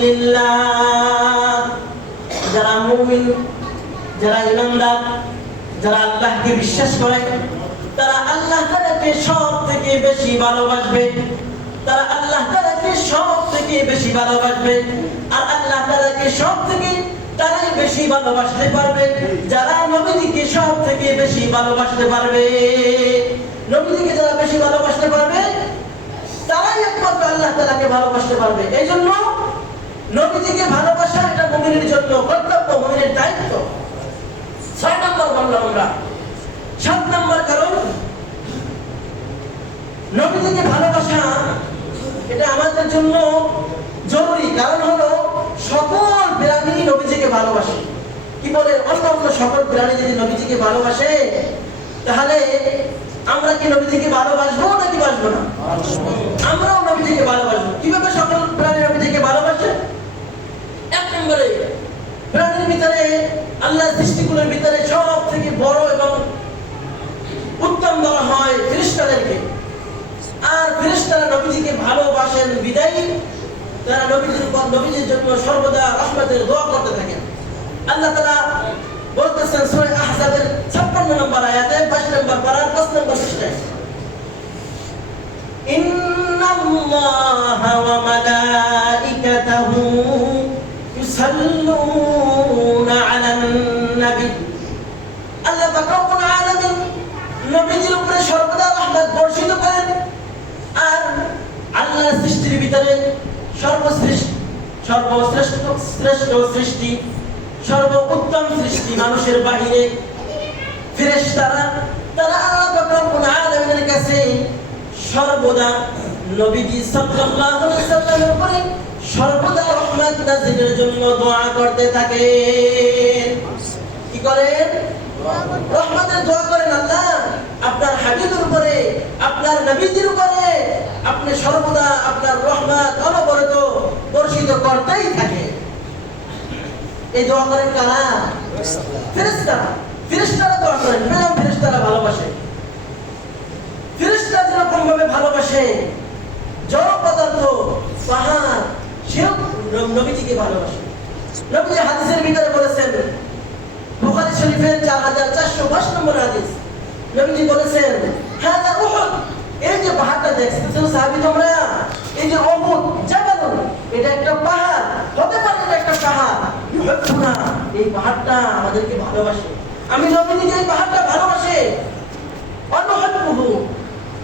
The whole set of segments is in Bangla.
লিল্লাহ। যারা মুমিন, যারা ঈমানদার, যারা আল্লাহকে বিশ্বাস করে, তারা আল্লাহ তাআলাকে সব থেকে বেশি ভালোবাসবে। তারা আল্লাহ তাআলাকে সব থেকে বেশি ভালোবাসবে। আর আল্লাহ তাআলাকে সব থেকে তারাই বেশি ভালোবাসতে পারবে যারা নবীজিকে সব থেকে বেশি ভালোবাসতে পারবে। নবীজিকে যারা বেশি ভালোবাসতে পারবে তারাই একমাত্র আল্লাহ তাআলাকে ভালোবাসতে পারবে। এই জন্য নবীজিকে ভালোবাসা এটা মুমিনের জন্য কর্তব্য, মুমিনের দায়িত্ব। 6 নম্বর বললাম আমরা। 7 নম্বর কারণ, নবীজিকে ভালোবাসা এটা আমাদের জন্য জরুরি। কারণ হলো সকল প্রাণী নবীজিকে ভালোবাসে। কি বলে, অন্য অন্য সকল প্রাণী যদি নবীজিকে ভালোবাসে তাহলে আমরা কি নবীজিকে ভালোবাসবো নাকি বাসবো না? আমরাও নবীজিকে ভালোবাসবো। কিভাবে সকল প্রাণী নবীজিকে ভালোবাসে? 1 নম্বরে, প্রাণীর ভিতরে, আল্লাহর সৃষ্টিগুলোর ভিতরে সব থেকে বড় এবং উত্তম বলা হয় ফেরেশতাদেরকে। আর ফেরেশতারা নবীজিকে ভালোবাসেন বিদায়ী তারা নবীজির জন্য সর্বদা রহমতের দোয়া করতে থাকেন। আল্লাহ তাআলা বলতেছেন সূরা আহজাবের 56 নম্বর আয়াতে 22 নম্বর পারার 5 নম্বর পৃষ্ঠায়, ইন্নাল্লাহা ওয়া মালাইকাতাহু ইউসাল্লুনা আলান নবী। আল্লাহ পাক রব্বুল আলামিন নবীজির উপরে সর্বদা রহমত বর্ষিত করেন। আর আল্লাহর সৃষ্টির ভিতরে সর্বশ্রেষ্ঠ সৃষ্টি, সর্বোত্তম সৃষ্টি মানুষের বাহিরে ফেরেশতারা, তারা আল্লাহ পাক রব্বুল আলামিনের কাছে সর্বদা নবীজি সাল্লাল্লাহু আলাইহি ওয়াসাল্লামের উপরে সর্বদা রহমত নাযিলের জন্য দোয়া করতে থাকেন। কি করেন? রহমতের দোয়া করেন। আল্লাহ আপনার হাবিবের উপরে, আপনার নবীজির উপরে আপনি সর্বদা আপনার রহমত অনবরত বর্ষিত করতেই থাকে। এই দোয়া করেন কারা? ফেরেশতারা। ফেরেশতারা দোয়া করেন। কেন ফেরেশতারা ভালোবাসে? ফেরেশতারা যেরকম ভাবে ভালোবাসে জড় পদার্থ, পাহাড়, সেও নবীজিকে ভালোবাসে। নবীজি হাদিসের ভিতরে বলেছেন, বুখারী শরীফের 4422 নম্বর হাদিস, নবীজি বলেছেন, হাদা উহুদ, এই যে পাহাড়টা দেখছো সাহাবী তোমরা, এই যে উহুদ জাবালুন, এটা একটা পাহাড়, হতে পারে এটা একটা পাহাড়, ইউহিব্বুনা, এই পাহাড়টা আমাদেরকে ভালোবাসে। আমি নবীজিকে এই পাহাড়টা ভালোবাসে। অনুহিব্বুহু,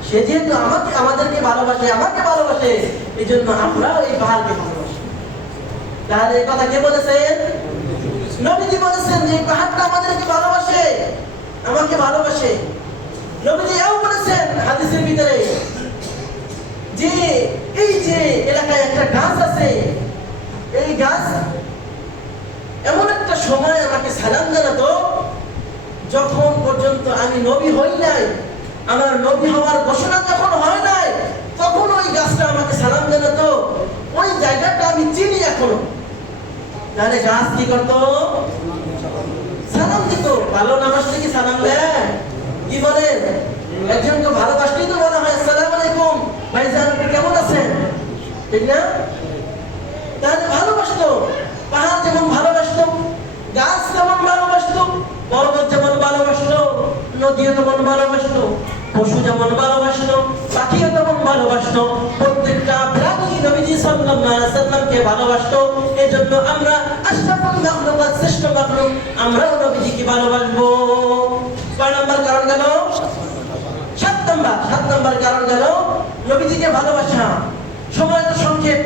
সে যেহেতু আমাদেরকে ভালোবাসে, আমাকে ভালোবাসে, এই জন্য আমরাও এই পাহাড়কে ভালোবাসি। তাহলে এই কথা কে বলেছেন? নবীজি বলেছেন যে পাহাড়টা আমাদেরকে ভালোবাসে, আমাকে ভালোবাসে। নবীজি এও বলেছেন হাদিসের ভিতরে যে এই যে এলাকায় একটা গাছ আছে, এই গাছ এমন একটা সময় আমাকে সালাম জানাতো যখন পর্যন্ত আমি নবী হই নাই, আমার নবী হওয়ার ঘোষণা যখন হয় নাই, তখন ওই গাছটা আমাকে সালাম জানাতো। ওই জায়গাটা আমি চিনি এখনো। তাহলে গাছ কি করতো? সালাম দিত। ভালো নামাজ থেকে সালাম দেয়। কি বলেন? একজনকে ভালোবাসলেই তো বলা হয় আসসালামু আলাইকুম ভাইজান, আপনি কেমন আছেন? ঠিক না? তাহলে ভালোবাসতো। পাহাড় যেমন ভালোবাসতো, গাছ যেমন ভালোবাসতো, পর্বত যেমন ভালোবাসতো, নদীও তেমন ভালোবাসতো, পশু যেমন ভালোবাসতো, পাখিও তেমন ভালোবাসতো। প্রত্যেকটা প্রাণী নবীজি সাল্লাল্লাহু আলাইহি ওয়াসাল্লামকে ভালোবাসতো। এজন্য আমরা আশরাফুল মাখলুকাত, শ্রেষ্ঠ মাখলুক, আমরাও নবীজিকে ভালোবাসবো। কয় নাম্বার কারণ গেল? 7 নম্বর কারণ গেল নবীজিকে ভালোবাসা। সময় তো সংক্ষেপ,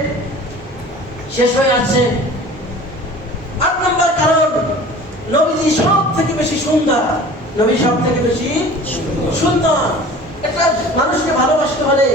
শেষ হয়ে আসছে। 8 নম্বর কারণ, নবীজি সব থেকে বেশি সুন্দর। নবী সব থেকে বেশি সুন্দর। একটা মানুষকে ভালোবাসতে হলে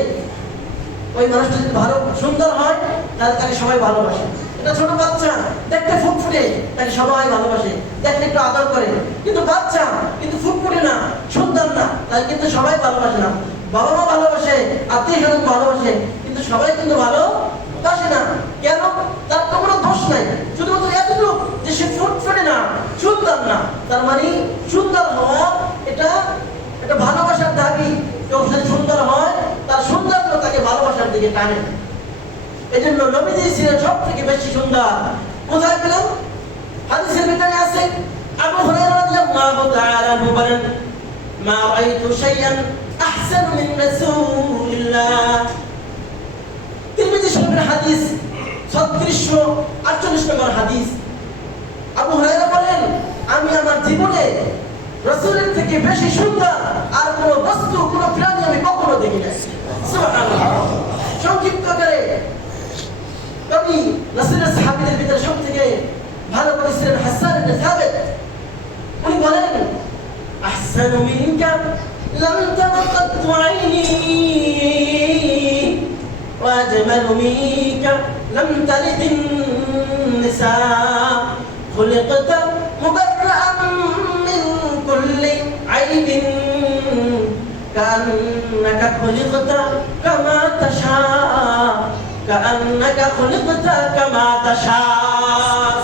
ওই মানুষটা যদি ভালো সুন্দর হয় তাহলে তাকে সবাই ভালোবাসে। একটা ছোট বাচ্চা দেখতে ফুটফুটে, তাকে সবাই ভালোবাসে, দেখতে একটু আদর করে। কিন্তু বাচ্চা কিন্তু ফুটফুটে না, সুন্দর না, তাকে কিন্তু সবাই ভালোবাসে না। বাবা মা ভালোবাসে, আত্মীয় স্বজন ভালোবাসে, কিন্তু সবাই কিন্তু ভালোবাসে না। কেন? তার তো কোনো দোষ নাই, শুধুমাত্র এতটুকু যে সে ফুটফুটে না, সুন্দর না। তার মানে সুন্দর হওয়া এটা ভালোবাসার দাবি। কেউ যদি সুন্দর হয়, তার সৌন্দর্য তাকে ভালোবাসার দিকে টানে। এজন্য নবীজি ছিলেন সবথেকে বেশি সুন্দর। কোথায় পেলাম? হাদিসের ভিতরে আছে, আবু হুরায়রা রাদিয়াল্লাহু তাআলা আনহু বলেন, মা রাআইতু শাইআন আহসান মিন রাসূলিল্লাহ। তিরমিজি শরীফের হাদিস 3648 নম্বর হাদিস। আবু হুরায়রা বলেন, আমি আমার জীবনে রাসূলের থেকে বেশি সুন্দর আর কোন বস্তু, কোন প্রাণী আমি কখনো দেখি নাই। সুবহানাল্লাহ। সংক্ষিপ্ত করে নবী রাসূলের সাহাবীদের ভিতরে সবথেকে ভালো করেছিলেন হাসান ইবনে সাবিত। উনি বলেন, আহসানু মিনকা লাম তারাকাতু আইনি ওয়া আজমালু মিনকা লাম তালিদিন নিসা খুলিকতা মুবাররাআন মিন কুল্লি আইবিন কান্নাকা খুলিকতা কামা তাশা কান্নাকা খুলিকতা কামা তাশা।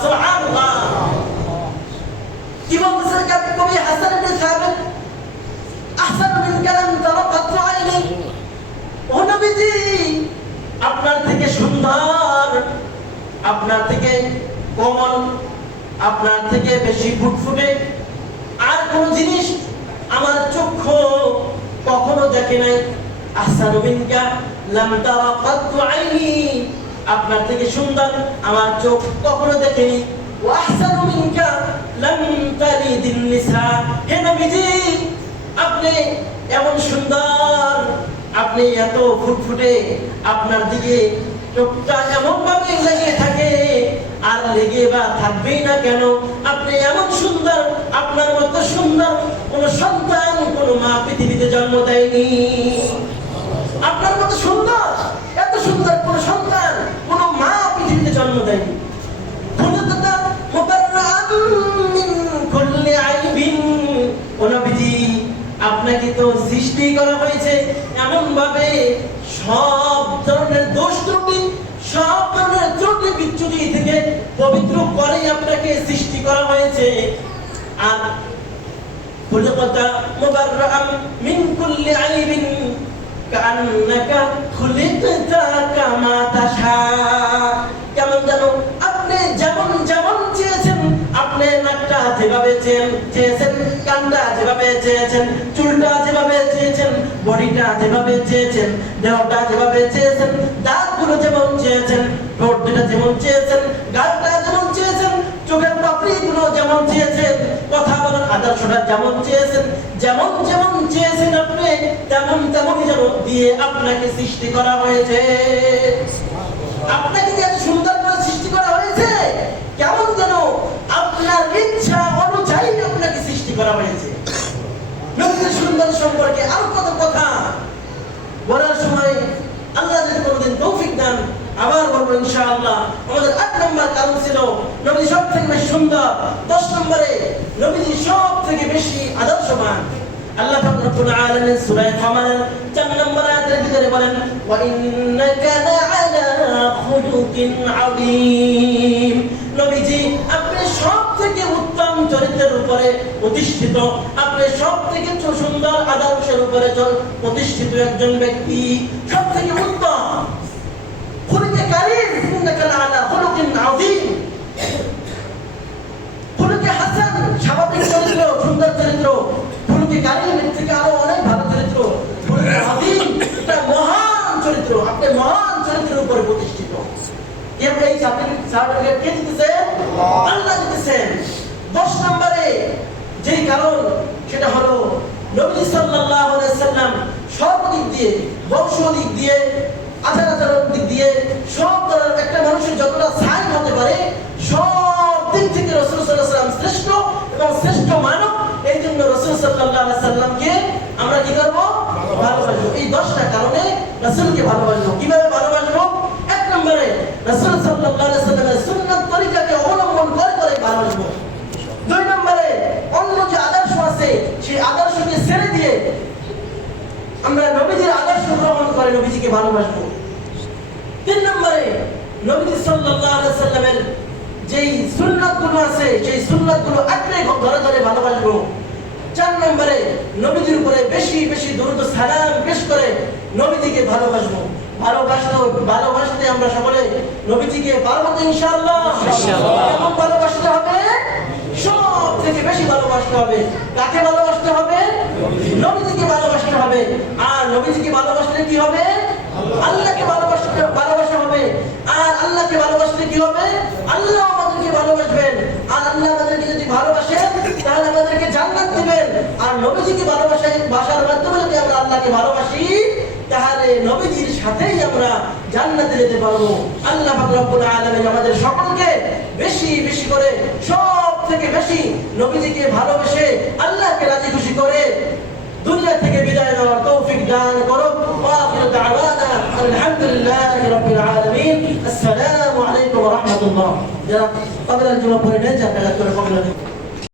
সুবহানাল্লাহ। কি বলছেন কবি হাসান ইবনে সাবিত? আহসানু মিনকা লাম তারাকাতু আইনি। ও নবীজি, আপনার থেকে সুন্দর, আপনার থেকে কোমল, আপনার থেকে বেশি ফুটফুটে আর কোন জিনিস আমার চক্ষু কখনো দেখে নাই। আহসানু মিনকা লাম তারাকাতু আইনি, আপনার থেকে সুন্দর আমার চোখ কখনো দেখেনি। ওয়া আহসানু মিনকা লাম তালিদিন নিসা। হে নবীজি, আপনি এমন সুন্দর, আপনি এত ফুটফুটে, আপনার দিকে চোখটা এমন ভাবে লেগে থাকে, আর লেগে বা থাকবেই না কেন? আপনি এমন সুন্দর, আপনার মতো সুন্দর কোন সন্তান, কোন মা পৃথিবীতে জন্ম দেয়নি। আপনার মতো সুন্দর, এত সুন্দর কোন সন্তান, কোন মা পৃথিবীতে জন্ম দেয়নি। খুলিকতা মুবাররাআন মিন কুল্লি আইবিন। ও নবীজি, আপনাকে তো সৃষ্টি করা হয়েছে এমন ভাবে সব ধরনের দোষ ত্রুটি, সব ধরনের ত্রুটি বিচ্যুতি থেকে পবিত্র করে আপনাকে সৃষ্টি করা হয়েছে। আর খুলিকতা মুবাররাআন মিন কুল্লি আইবিন কান্নাকা খুলিকতা কামা তাশা। কেমন জানো, আপনি যেমন যেমন চেয়েছেন, আপনি নাকটা যেভাবে চেয়েছেন, কানটা যেভাবে চেয়েছেন, চুলটা যেভাবে চেয়েছেন, বডিটা যেভাবে চেয়েছেন, দেহটা যেভাবে চেয়েছেন, দাঁতগুলো যেমন চেয়েছেন, ঠোঁট দুটো যেমন চেয়েছেন, গালটা যেমন চেয়েছেন, চোখের পাপড়িগুলো যেমন চেয়েছেন, কথা বলার আদর্শটা যেমন চেয়েছেন, যেমন যেমন চেয়েছেন আপনি, তেমন তেমনই যেন দিয়ে আপনাকে সৃষ্টি করা হয়েছে। আপনাকে যে সুন্দর করে সৃষ্টি করা হয়েছে, কেমন যেন আপনার ইচ্ছা অনুযায়ী আপনাকে সৃষ্টি করা হয়েছে। নবীর সুন্দর সম্পর্কে আর কত কথা বলার সময় আল্লাহ যদি কোনদিন তৌফিক দেন আবার বলবো ইনশাআল্লাহ। আমাদের 8 নম্বর কারণ ছিল নবী সব থেকে বেশি সুন্দর। 10 নম্বরে নবীজি সব থেকে বেশি আদর্শবান। আল্লাহ পাক রব্বুল আলামিন সূরা কমার 4 নম্বর আয়াতের ভিতরে বলেন, ওয়া ইন্নাকা লাআলা খুলুকিন আযীম। নবীজি, আপনি সব থেকে উত্তম চরিত্রের উপরে প্রতিষ্ঠিত, আপনি সব থেকে সুন্দর আদর্শের উপরে প্রতিষ্ঠিত একজন ব্যক্তি, সব থেকে উত্তম। খুলুকে কারীম, ইন্নাকা লাআলা খুলুকিন আযীম। খুলুকে হাসান, স্বাভাবিক চরিত্র, সুন্দর চরিত্র। খুলুকে কারীম, এর থেকে আরো অনেক ভালো চরিত্র। খুলুকে আযীম, এটা মহান চরিত্র। আপনি মহান চরিত্রের উপরে প্রতিষ্ঠিত। এই সার্টিফিকেট কে দিতেছেন? আল্লাহ দিতেছেন। 10 নম্বরে যেই কারণ, সেটা হলো নবী সাল্লাল্লাহু আলাইহি সাল্লাম সর্বদিক দিয়ে, বংশ দিক দিয়ে, আচার-আচরণ দিক দিয়ে, সব ধরনের একটা মানুষের যতটা সাইন হতে পারে, সব দিক থেকে রাসূল সাল্লাল্লাহু আলাইহি সাল্লাম শ্রেষ্ঠ এবং শ্রেষ্ঠ মানব। এই জন্য রাসূল সাল্লাল্লাহু আলাইহি সাল্লামকে আমরা কি করব? ভালোবাসবো। এই 10টা কারণে রাসূলকে ভালোবাসবো। কিভাবে ভালোবাসবো? 1 নম্বরে রাসূল সাল্লাল্লাহু আলাইহি সাল্লামের সুন্নাত তরিকাকে অবলম্বন করে ভালোবাসবো। 2 নম্বরে অন্য যে আদর্শ আছে, সেই আদর্শকে ছেড়ে দিয়ে আমরা নবীজির আদর্শ গ্রহণ করে নবীজিকে ভালোবাসবো। 3 নম্বরে নবী সাল্লাল্লাহু আলাইহি সাল্লামের যেই সুন্নাতগুলো আছে, সেই সুন্নাতগুলো আঁকড়ে ধরে ধরে ভালোবাসবো। 4 নম্বরে নবীজির উপরে বেশি বেশি দরুদ ও সালাম পেশ করে নবীজিকে ভালোবাসবো। ভালোবাসতে আমরা সকলে নবীজিকে পারবো তো ইনশাআল্লাহ? কেমন ভালোবাসতে হবে? সব থেকে বেশি ভালোবাসতে হবে। কাকে ভালোবাসতে হবে? নবীজিকে ভালোবাসতে হবে। আর নবীজিকে ভালোবাসলে কি হবে? আল্লাহকে ভালোবাসা হবে। আর আল্লাহকে ভালোবাসলে কি হবে? আল্লাহ আমাদেরকে ভালোবাসবেন। আর আল্লাহ আমাদেরকে যদি ভালোবাসেন তাহলে আমাদেরকে জান্নাত দিবেন। আর নবীজিকে ভালোবাসার মাধ্যমে যদি আমরা আল্লাহকে ভালোবাসি তাহলে নবীজির সাথেই আমরা জান্নাতে যেতে পারবো। আল্লাহ পাক রব্বুল আলামিন আমাদের সকলকে বেশি বেশি করে সব থেকে বেশি নবীজিকে ভালোবেসে আল্লাহকে রাজি খুশি করে দুনিয়া থেকে বিদায় নেওয়ার তৌফিক দান করুন। ওয়া আখিরু দাওয়ানা আলহামদুলিল্লাহি রাব্বিল আলামিন। আসসালামু আলাইকুম ওয়া রাহমাতুল্লাহ। যারা কবরের জন্য পড়ে নেন, যারা করে কবরের